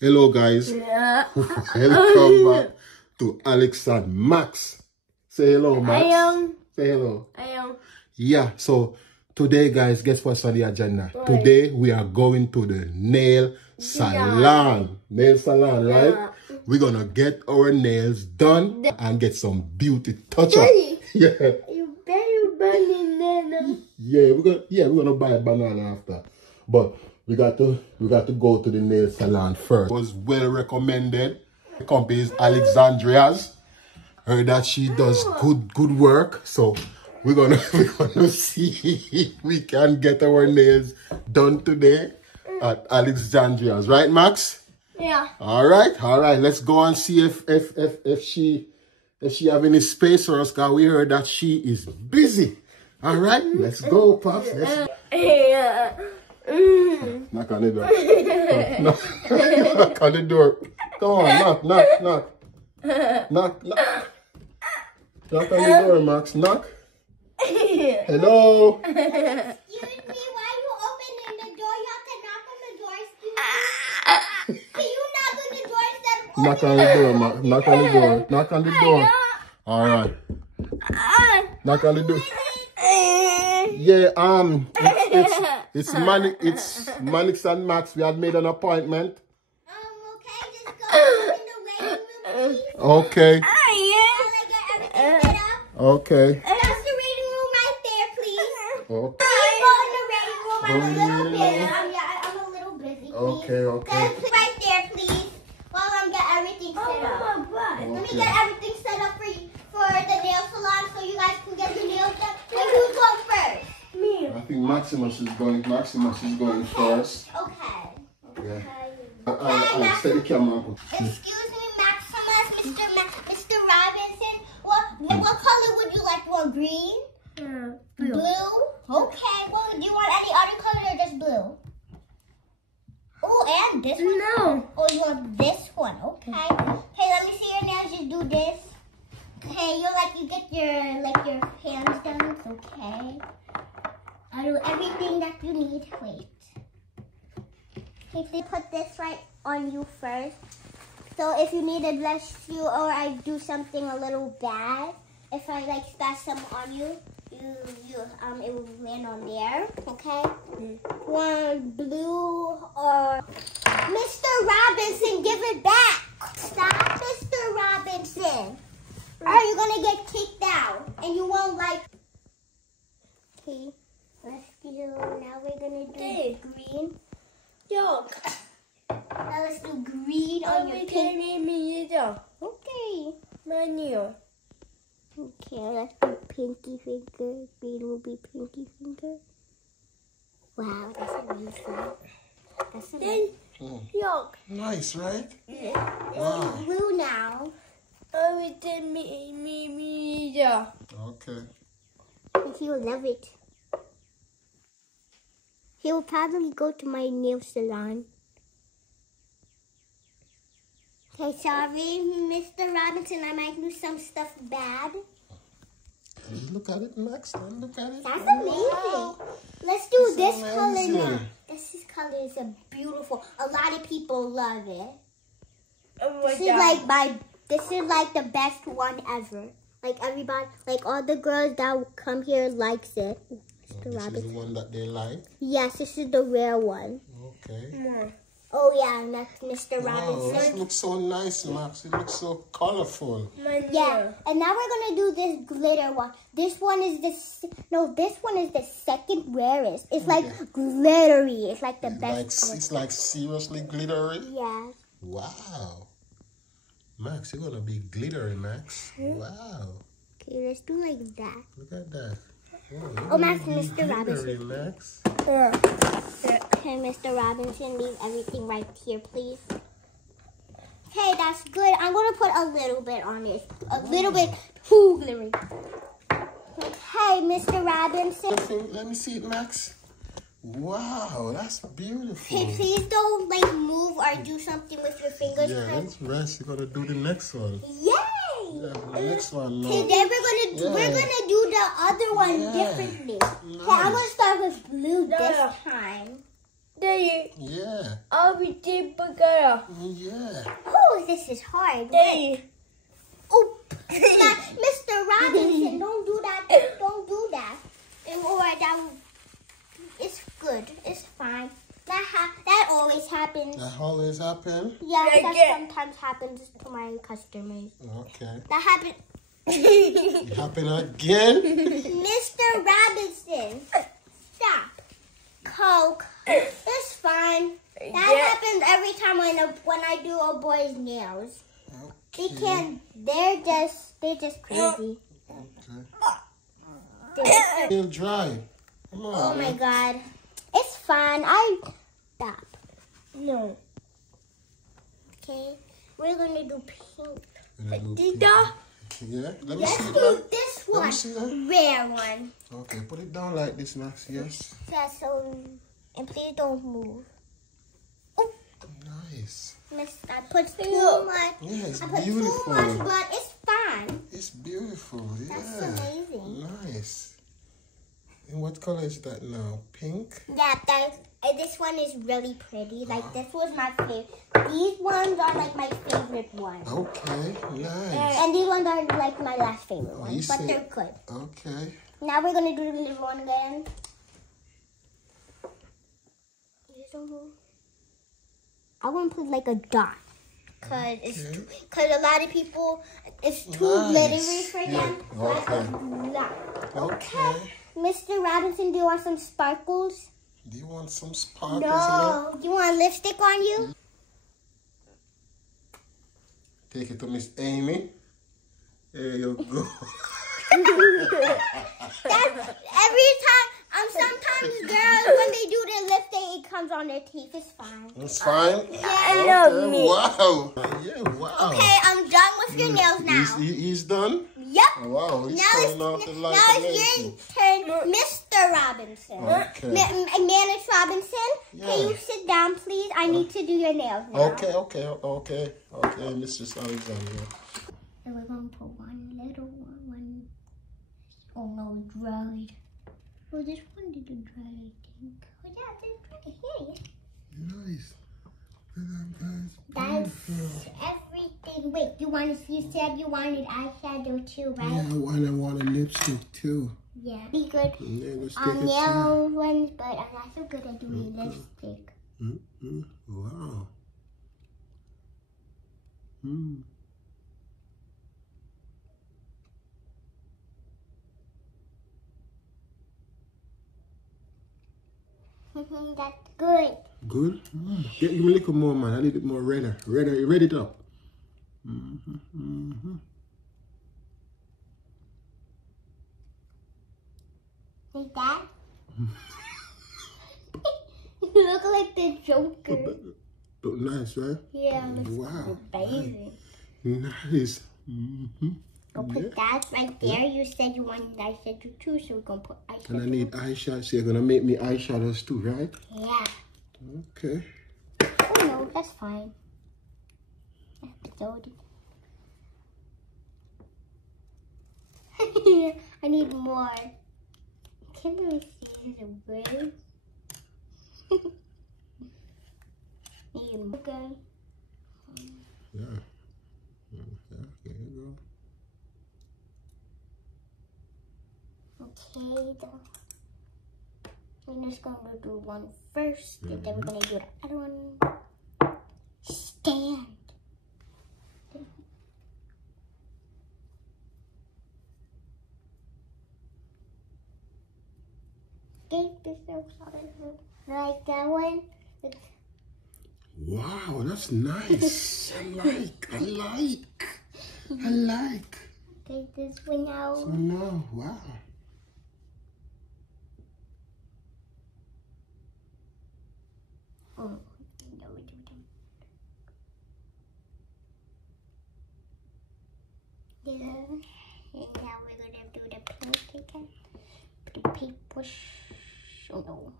Hello guys, welcome back to Alex and Max. Say hello, Max. Say hello. Yeah, so today guys, guess what's on the agenda? Today we are going to the nail salon. Nail salon, right? We're gonna get our nails done and get some beauty touch up. Yeah. You better banana. Yeah, we're gonna buy a banana after. But we got to go to the nail salon first. It was well recommended. The company is Alexandria's. Heard that she does good work. So we're gonna see if we can get our nails done today at Alexandria's, right, Max? Yeah. All right. Let's go and see if she have any space for us, because we heard that she is busy. All right, let's go, Pops. Knock on the door. Knock on the door. Come on, knock. Knock on the door, Max. Knock. Hello. Excuse me, why are you opening the door? You have to knock on the door. Excuse me. Can you knock on the door instead of Knock on the door, Max. Knock on the door. Knock on the door. All right. Knock on the door. Yeah, it's Manix and Max. We had made an appointment. Okay, just go in the waiting room, please. Okay. While I get everything set up. Okay. That's the reading room right there, please. Okay. Please go in the reading room. I'm a little busy. I'm a little busy, please. Okay. Just right there, please. While I'm getting everything set up. Let me get everything set up for the nail salon so you guys can get your nails done. And who's going first? Me. I think Maximus is going first. Okay. Yeah. I'll set the camera. Excuse me, Maximus, Mr. Robinson. What color would you like? You want green? Blue? Okay. Well, do you want any other color or just blue? Oh, and this one? No. Oh, you want this one? Okay. Hey, let me see your nails. Just do this. Okay, you get your hands done. Okay. I'll do everything that you need. Wait. Okay, they put this right on you first. So if you need to bless you or I do something a little bad, if I splash some on you, it will land on there. Okay. One blue or Mr. Robinson, give it back. Stop, Mr. Robinson. Or you're gonna get kicked out and you won't like. Okay. Let's do, now we're gonna do green. Now let's do green on your pink. Okay. Okay, let's do pinky finger. Green will be pinky finger. Wow, that's amazing. That's amazing. Nice, right? Yeah. Wow. Blue now. Okay. He will love it. He will probably go to my nail salon. Okay, sorry, Mr. Robinson. I might do some stuff bad. Look at it, Max. Look at it. That's amazing. Wow. Let's do this amazing. color now. This color is beautiful. A lot of people love it. This is like the best one ever. Like everybody, like all the girls that come here likes it. This is the one that they like? Yes, this is the rare one. Okay. Oh yeah, and that's Mr. Robinson. This looks so nice, Max. It looks so colorful. Yeah, and now we're gonna do this glitter one. This one is the second rarest. It's like glittery. It's like the best. It's like seriously glittery? Yeah. Wow. Max, you're gonna be glittery, Max. Wow. Okay, let's do like that. Look at that. Oh, Max, Mr. Robinson. Max. Okay, Mr. Robinson, leave everything right here, please. Okay, that's good. I'm gonna put a little bit on it. A little bit too glittery. Okay, Mr. Robinson. Let me see it, Max. Wow, that's beautiful. Hey, please don't move or do something with your fingers. Yeah, let's rest. You're gonna do the next one. Yay! Yeah, the next one. No. Okay, then we're gonna do the other one differently. Okay, I'm gonna start with blue this time. Daddy. Yeah. I'll be deep together. Yeah. Oh, this is hard. Daddy. Oh, Mr. Robinson, don't do that. Don't do that. Or that. It's good. It's fine. That always happens. That always happen? Yeah, that sometimes happens to my customers. Okay. That happened. It happen again? Mr. Robinson, stop. Coke. It's fine. That happens every time when I do a boy's nails. Okay. They're just crazy. Okay. Feel dry. Come on. Oh my God. It's fine. Stop. No. Okay. We're gonna do pink. Yeah. Let me Let's see do that. this Let me one. see that. Rare one. Okay, put it down like this, Max. Yes. Yeah, so, and please don't move. Nice. I put too much. Yeah, it's I put beautiful. too much, but it's fine. It's beautiful. Yeah. That's amazing. Nice. And what color is that now? Pink? Yeah, this one is really pretty. Like, this was my favorite. These ones are like my favorite ones. Okay, nice. And these ones are like my last favorite Oh, you ones, but say- they're good. Okay. Now we're gonna do the little one again. I want to put like a dot, cause a lot of people, it's too glittery for them. Like a dot. Okay. Mr. Robinson, do you want some sparkles? Do you want some sparkles? No. Do you want lipstick on you? Take it to Miss Amy. There you go. Every time, sometimes girls, when they do their lipstick, it comes on their teeth. It's fine. It's fine? Yeah. I love me. Wow. Yeah, wow. Okay, I'm done with your nails now. He's done? Yep. Wow, he's Now turning off the light. now it's your turn, Mr. Robinson. Okay. Manager Robinson, Yeah. can you sit down, please? I need to do your nails now. Okay, Mr. Alexander. And we're going to put one little one. Oh no, it dried. Oh, this one didn't dry, I think. Oh yeah, it's dry. Yeah. Nice. That's everything. Wait, you said you wanted eyeshadow too, right? Yeah, I want a lipstick too. Yeah. Be good Yeah, let's take on it nail ones, but I'm not so good at doing lipstick. Wow. That's good. Good? Give me a little more, man. A little bit more redder. Red it up. Like that? You look like the Joker. Look nice, right? Yeah, Wow. amazing. Nice. Go put that right there. You said you wanted eyeshadow too, so we're gonna put eyeshadow. And I need eyeshadow. So you're gonna make me eyeshadows too, right? Yeah. Okay. Oh no, that's fine. I need more. Can we see the way? Need more. Okay. Yeah. There you go. Okay, we're just going to do one first, and then we're going to do the other one. Stand. Like that one. Wow, that's nice. I like. Take this one out. So now, wow. Oh, no, we do that. Yeah. And now we're gonna do the pink again. The pink push. Oh no.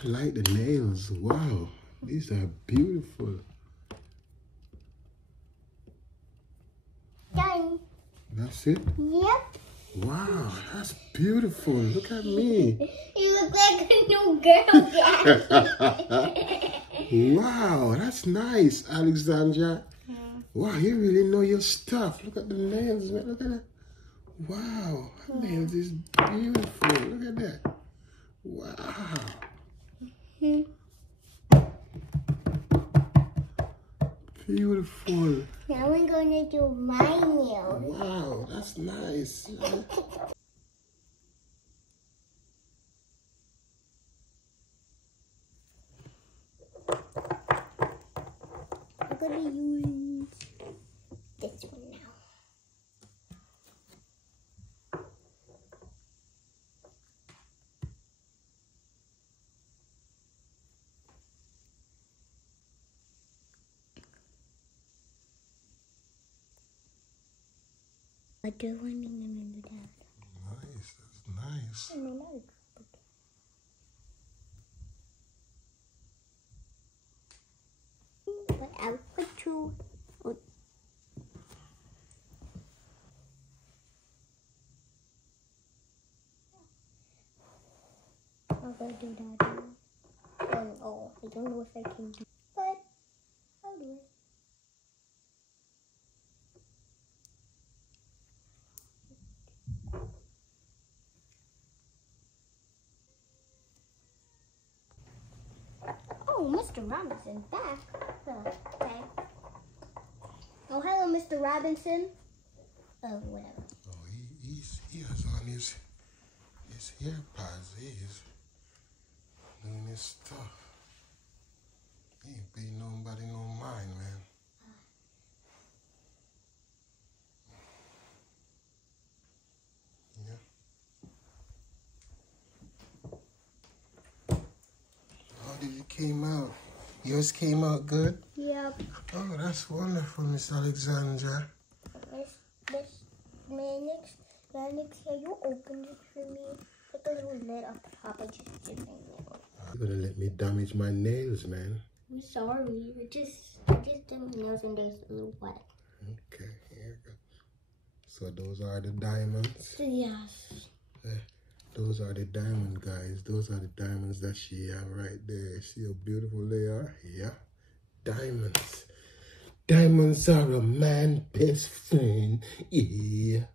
I like the nails. Wow, these are beautiful. Done. That's it? Yep. Wow, that's beautiful. Look at me. You look like a new girl, Daddy. Wow, that's nice, Alexandra. Wow, you really know your stuff. Look at the nails, man. Look at that. Wow, the nails is beautiful. Look at that. Wow. Beautiful. Now we're going to do my nails. Wow, that's nice. I'm going to use this one now. I do want to do that. Nice, that's nice. But I'll put two. I'm going to do that. Oh, I don't know if I can do it, but I'll do it. Oh, Mr. Robinson's back. Okay. Oh, hello, Mr. Robinson. Oh, whatever. Oh, he has on his AirPods. He's doing his stuff. He ain't paying nobody no mind, man. Yeah. How did it came out? Yours came out good? Yep. Oh, that's wonderful, Miss Alexandra. Miss Manix, can you open it for me? Put the little lid on the top. I just did my nails. You're gonna let me damage my nails, man. I'm sorry. I just did my nails and there's a little wet. Okay, here we go. So those are the diamonds. Yes. Those are the diamond, guys. Those are the diamonds that she have right there. See how beautiful they are? Yeah, diamonds. Diamonds are a man's best friend. Yeah.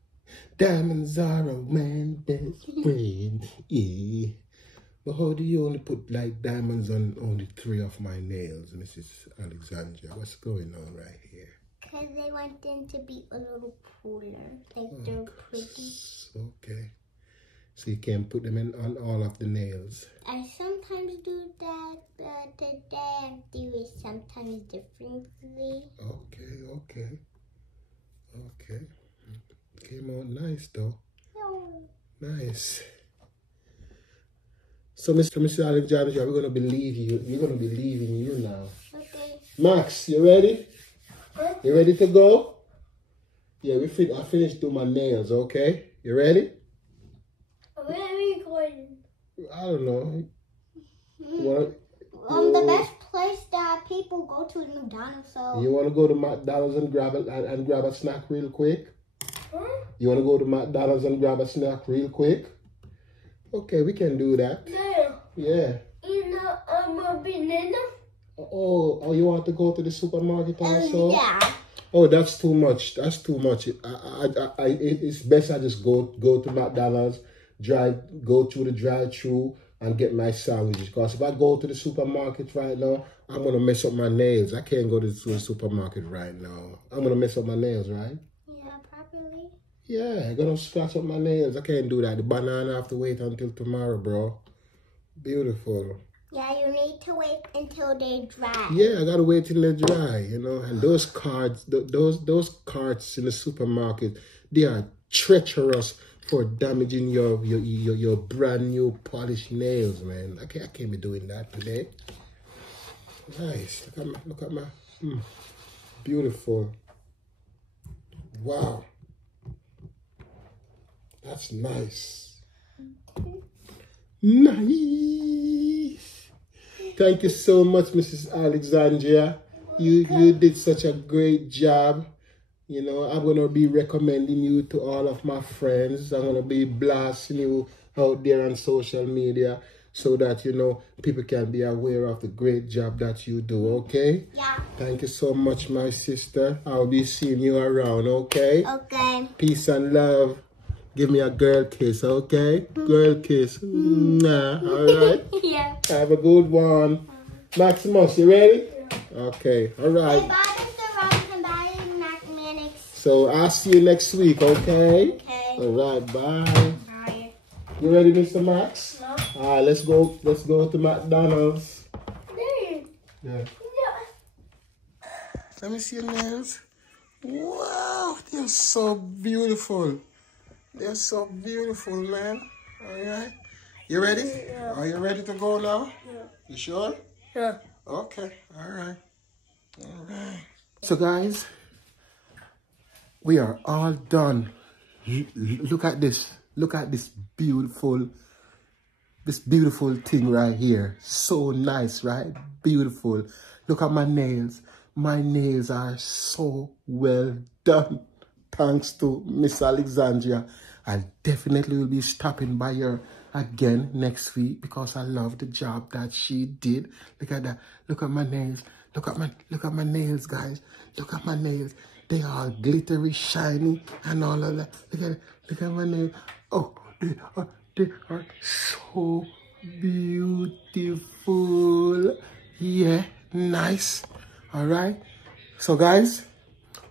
Diamonds are a man's best friend. Yeah. But how do you only put like diamonds on only 3 of my nails, Mrs. Alexandra? What's going on right here? Because I want them to be a little cooler. Like they're pretty. Okay. So you can put them in on all of the nails. I sometimes do that, but today I do it sometimes differently. Okay. Came out nice though. No. Nice. So Mr. Alexandra, we're gonna believe you. We're gonna believe in you now. Okay. Max, you ready? Huh? You ready to go? Yeah, I finished doing my nails, okay? You ready? Where are we going? I don't know. What? The best place that people go to is McDonald's. So You want to go to McDonald's and grab a snack real quick? huh? You want to go to McDonald's and grab a snack real quick? Okay, we can do that. Yeah. You know, I'm a banana. Oh, you want to go to the supermarket also? Yeah. Oh, that's too much. That's too much. It's best I just go to McDonald's, go through the drive-thru and get my sandwiches. Because if I go to the supermarket right now, I'm gonna mess up my nails. I can't go to the supermarket right now. I'm gonna mess up my nails, right? Yeah, probably. Yeah, I'm gonna scratch up my nails. I can't do that. The banana I have to wait until tomorrow, bro. Beautiful. Yeah, you need to wait until they dry. Yeah, I gotta wait till they dry, you know. And those carts, those carts in the supermarket, they are treacherous for damaging your brand new polished nails, man. I can't be doing that today. Nice. Look at my beautiful. Wow. That's nice. Nice. Thank you so much, Mrs. Alexandria. You did such a great job. You know, I'm going to be recommending you to all of my friends. I'm going to be blasting you out there on social media so that, you know, people can be aware of the great job that you do, okay? Yeah. Thank you so much, my sister. I'll be seeing you around, okay? Okay. Peace and love. Give me a girl kiss, okay? Girl kiss. Nah, all right? Yeah. Have a good one. Maximus, you ready? Okay, all right. Bye, Mr. Robinson. Bye, Max. So I'll see you next week, okay? Okay. All right, bye. Bye. You ready, Mr. Max? No. All right, let's go to McDonald's. Yeah. Let me see your nails. Wow, they're so beautiful. They're so beautiful, man. All right. You ready? Yeah. Are you ready to go now? Yeah. You sure? Yeah. Okay. All right. All right. So, guys, we are all done. Look at this. Look at this beautiful thing right here. So nice, right? Beautiful. Look at my nails. My nails are so well done. Thanks to Miss Alexandria. I definitely will be stopping by her again next week because I love the job that she did. Look at that. Look at my nails. Look at my nails, guys. Look at my nails. They are glittery, shiny, and all of that. Look at it. Look at my nails. Oh, they are so beautiful. Yeah, nice. All right. So, guys,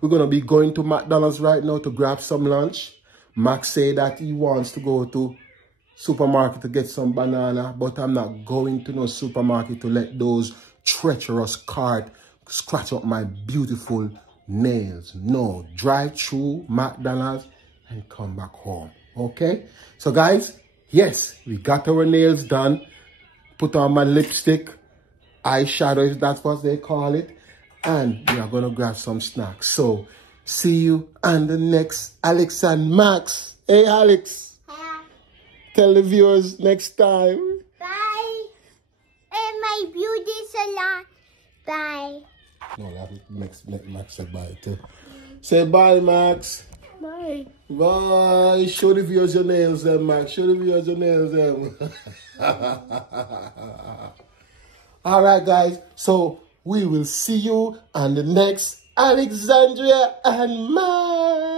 we're going to be going to McDonald's right now to grab some lunch. Max said that he wants to go to supermarket to get some banana, but I'm not going to no supermarket to let those treacherous cards scratch up my beautiful nails. No, drive through McDonald's and come back home. Okay? So, guys, yes, we got our nails done. Put on my lipstick, eyeshadow, if that's what they call it. And we are going to grab some snacks. So, see you on the next Alex and Max. Hey, Alex. Yeah. Tell the viewers next time. Bye. In my beauty salon. Bye. No, that makes Max say bye too. Say bye, Max. Bye. Bye. Show the viewers your nails then, Max. Show the viewers your nails then. All right, guys. So, we will see you on the next Alexandria and Max.